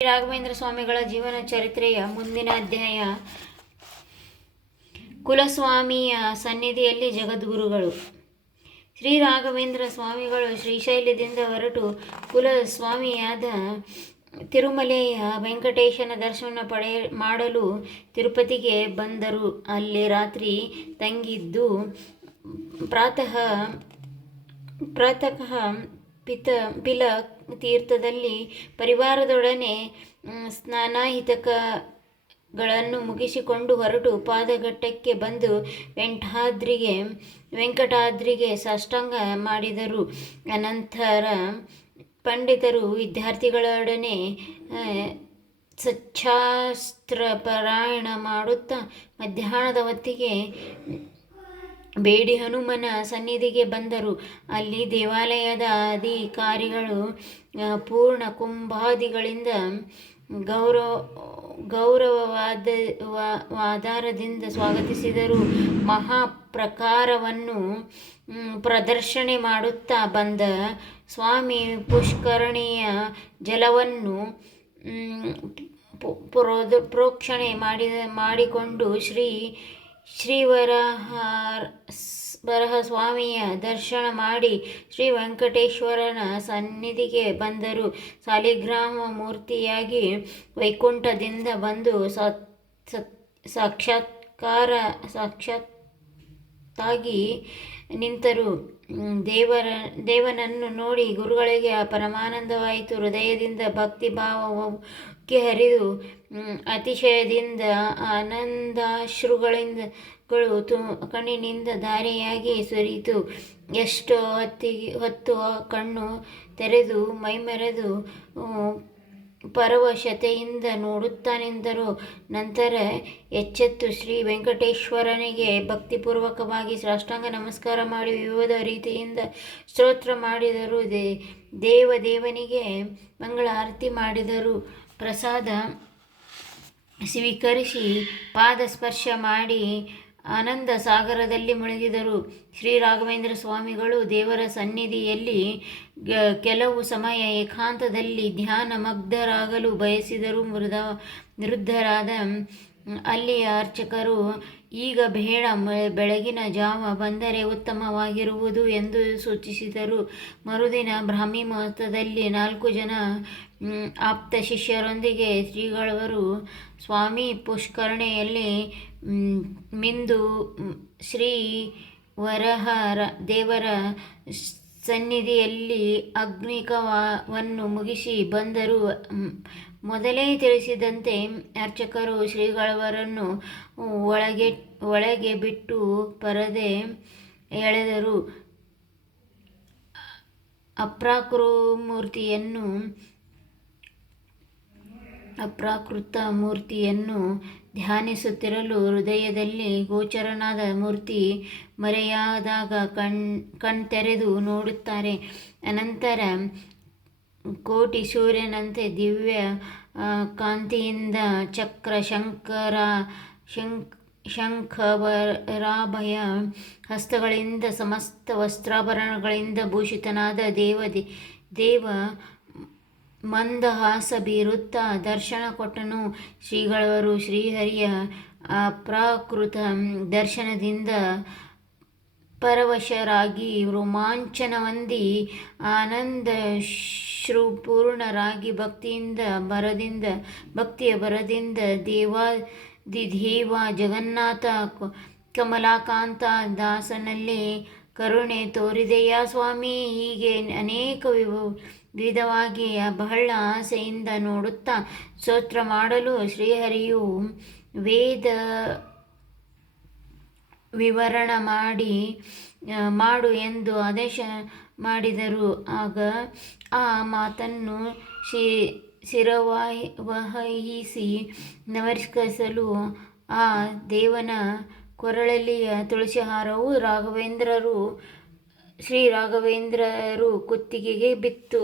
ಶ್ರೀ ರಾಘವೇಂದ್ರ ಸ್ವಾಮಿಗಳ ಜೀವನ ಚರಿತ್ರೆಯ ಮುಂದಿನ ಅಧ್ಯಾಯ. ಕುಲಸ್ವಾಮಿಯ ಸನ್ನಿಧಿಯಲ್ಲಿ ಜಗದ್ಗುರುಗಳು. ಶ್ರೀ ರಾಘವೇಂದ್ರ ಸ್ವಾಮಿಗಳು ಶ್ರೀಶೈಲದಿಂದ ಹೊರಟು ಕುಲಸ್ವಾಮಿಯಾದ ತಿರುಮಲೆಯ ವೆಂಕಟೇಶನ ದರ್ಶನ ಮಾಡಲು ತಿರುಪತಿಗೆ ಬಂದರು. ಅಲ್ಲಿ ರಾತ್ರಿ ತಂಗಿದ್ದು ಪ್ರಾತಃ ಪಿಲ ತೀರ್ಥದಲ್ಲಿ ಪರಿವಾರದೊಡನೆ ಸ್ನಾನಾಹಿತಕಗಳನ್ನು ಮುಗಿಸಿಕೊಂಡು ಹೊರಟು ಪಾದಘಟ್ಟಕ್ಕೆ ಬಂದು ವೆಂಕಟಾದ್ರಿಗೆ ಸಾಷ್ಟಾಂಗ ಮಾಡಿದರು. ಅನಂತರ ಪಂಡಿತರು ವಿದ್ಯಾರ್ಥಿಗಳೊಡನೆ ಸಚ್ಚಾಸ್ತ್ರಪಾರಾಯಣ ಮಾಡುತ್ತಾ ಮಧ್ಯಾಹ್ನದ ಹೊತ್ತಿಗೆ ಬೇಡಿ ಹನುಮನ ಸನ್ನಿಧಿಗೆ ಬಂದರು. ಅಲ್ಲಿ ದೇವಾಲಯದ ಅಧಿಕಾರಿಗಳು ಪೂರ್ಣ ಕುಂಭಾದಿಗಳಿಂದ ಗೌರವಾಧಾರದಿಂದ ಸ್ವಾಗತಿಸಿದರು. ಮಹಾಪ್ರಾಕಾರವನ್ನು ಪ್ರದರ್ಶನೆ ಮಾಡುತ್ತಾ ಬಂದ ಸ್ವಾಮಿ ಪುಷ್ಕರಣಿಯ ಜಲವನ್ನು ಪ್ರೋಕ್ಷಣೆ ಮಾಡಿಕೊಂಡು ವರಹಸ್ವಾಮಿಯ ದರ್ಶನ ಮಾಡಿ ಶ್ರೀ ವೆಂಕಟೇಶ್ವರನ ಸನ್ನಿಧಿಗೆ ಬಂದರು. ಸಾಲಿಗ್ರಾಮ ಮೂರ್ತಿಯಾಗಿ ವೈಕುಂಠದಿಂದ ಬಂದು ಸಾಕ್ಷಾತ್ತಾಗಿ ನಿಂತರು. ದೇವನನ್ನು ನೋಡಿ ಗುರುಗಳಿಗೆ ಪರಮಾನಂದವಾಯಿತು. ಹೃದಯದಿಂದ ಭಕ್ತಿ ಭಾವಕ್ಕೆ ಹರಿದು ಅತಿಶಯದಿಂದ ಆನಂದಾಶ್ರುಗಳು ಕಣ್ಣಿನಿಂದ ಧಾರೆಯಾಗಿ ಸುರಿಯಿತು. ಎಷ್ಟೋ ಹೊತ್ತು ಕಣ್ಣು ತೆರೆದು ಮೈಮೆರೆದು ಪರವಶತೆಯಿಂದ ನೋಡುತ್ತಾ ನಿಂತರು. ನಂತರ ಎಚ್ಚೆತ್ತು ಶ್ರೀ ವೆಂಕಟೇಶ್ವರನಿಗೆ ಭಕ್ತಿಪೂರ್ವಕವಾಗಿ ಸಾಷ್ಟಾಂಗ ನಮಸ್ಕಾರ ಮಾಡಿ ವಿವಿಧ ರೀತಿಯಿಂದ ಸ್ತೋತ್ರ ಮಾಡಿದರು. ದೇವನಿಗೆ ಮಂಗಳಾರತಿ ಮಾಡಿದರು. ಪ್ರಸಾದ ಸ್ವೀಕರಿಸಿ ಪಾದ ಸ್ಪರ್ಶ ಮಾಡಿ ಆನಂದ ಸಾಗರದಲ್ಲಿ ಮುಳುಗಿದರು. ಶ್ರೀ ರಾಘವೇಂದ್ರ ಸ್ವಾಮಿಗಳು ದೇವರ ಸನ್ನಿಧಿಯಲ್ಲಿ ಕೆಲವು ಸಮಯ ಏಕಾಂತದಲ್ಲಿ ಧ್ಯಾನ ಮಗ್ನರಾಗಲು ಬಯಸಿದರು. ವೃದ್ಧರಾದ ಅಲ್ಲಿಯ ಅರ್ಚಕರು ಈಗ ಬೇಡ, ಬೆಳಗಿನ ಜಾವ ಬಂದರೆ ಉತ್ತಮವಾಗಿರುವುದು ಎಂದು ಸೂಚಿಸಿದರು. ಮರುದಿನ ಬ್ರಾಹ್ಮಿ ಮುಹೂರ್ತದಲ್ಲಿ 4 ಜನ ಆಪ್ತ ಶಿಷ್ಯರೊಂದಿಗೆ ಶ್ರೀಗಳವರು ಸ್ವಾಮಿ ಪುಷ್ಕರಣಿಯಲ್ಲಿ ಮಿಂದು ಶ್ರೀ ವರಹ ದೇವರ ಸನ್ನಿಧಿಯಲ್ಲಿ ಅಗ್ನಿಕವನ್ನು ಮುಗಿಸಿ ಬಂದರು. ಮೊದಲೇ ತಿಳಿಸಿದಂತೆ ಅರ್ಚಕರು ಶ್ರೀಗಳವರನ್ನು ಒಳಗೆ ಬಿಟ್ಟು ಪರದೆ ಎಳೆದರು. ಅಪ್ರಾಕೃತ ಮೂರ್ತಿಯನ್ನು ಧ್ಯಾನಿಸುತ್ತಿರಲು ಹೃದಯದಲ್ಲಿ ಗೋಚರನಾದ ಮೂರ್ತಿ ಮರೆಯಾದಾಗ ಕಣ್ತೆರೆದು ನೋಡುತ್ತಾರೆ. ಅನಂತರ ಕೋಟಿ ಸೂರ್ಯನಂತೆ ದಿವ್ಯ ಕಾಂತಿಯಿಂದ ಚಕ್ರ ಶಂಖವರಾಭಯ ಹಸ್ತಗಳಿಂದ ಸಮಸ್ತ ವಸ್ತ್ರಾಭರಣಗಳಿಂದ ಭೂಷಿತನಾದ ದೇವ ಮಂದಹಾಸ ಬೀರುತ್ತಾ ದರ್ಶನ ಕೊಟ್ಟನು. ಶ್ರೀಗಳವರು ಶ್ರೀಹರಿಯ ಅಪ್ರಾಕೃತ ದರ್ಶನದಿಂದ ಪರವಶರಾಗಿ ರೋಮಾಂಚನವೊಂದಿ ಆನಂದಶ್ರುಪೂರ್ಣರಾಗಿ ಭಕ್ತಿಯ ಭರದಿಂದ ದೇವಾದಿದೇವ ಜಗನ್ನಾಥ ಕಮಲಾಕಾಂತ ದಾಸನಲ್ಲಿ ಕರುಣೆ ತೋರಿದೆಯಾ ಸ್ವಾಮಿ, ಹೀಗೆ ಅನೇಕ ವಿಧವಾಗಿ ಬಹಳ ಆಸೆಯಿಂದ ನೋಡುತ್ತಾ ಸ್ತೋತ್ರ ಮಾಡಲು ಶ್ರೀಹರಿಯು ವೇದ ವಿವರಣ ಮಾಡು ಎಂದು ಆದೇಶ ಮಾಡಿದರು. ಆಗ ಆ ಮಾತನ್ನು ಶಿರವಹಿಸಿ ನಮಸ್ಕರಿಸಲು ಆ ದೇವನ ಕೊರಳಲ್ಲಿಯ ತುಳಸಿಹಾರವು ಶ್ರೀ ರಾಘವೇಂದ್ರರು ಕುತ್ತಿಗೆಗೆ ಬಿತ್ತು.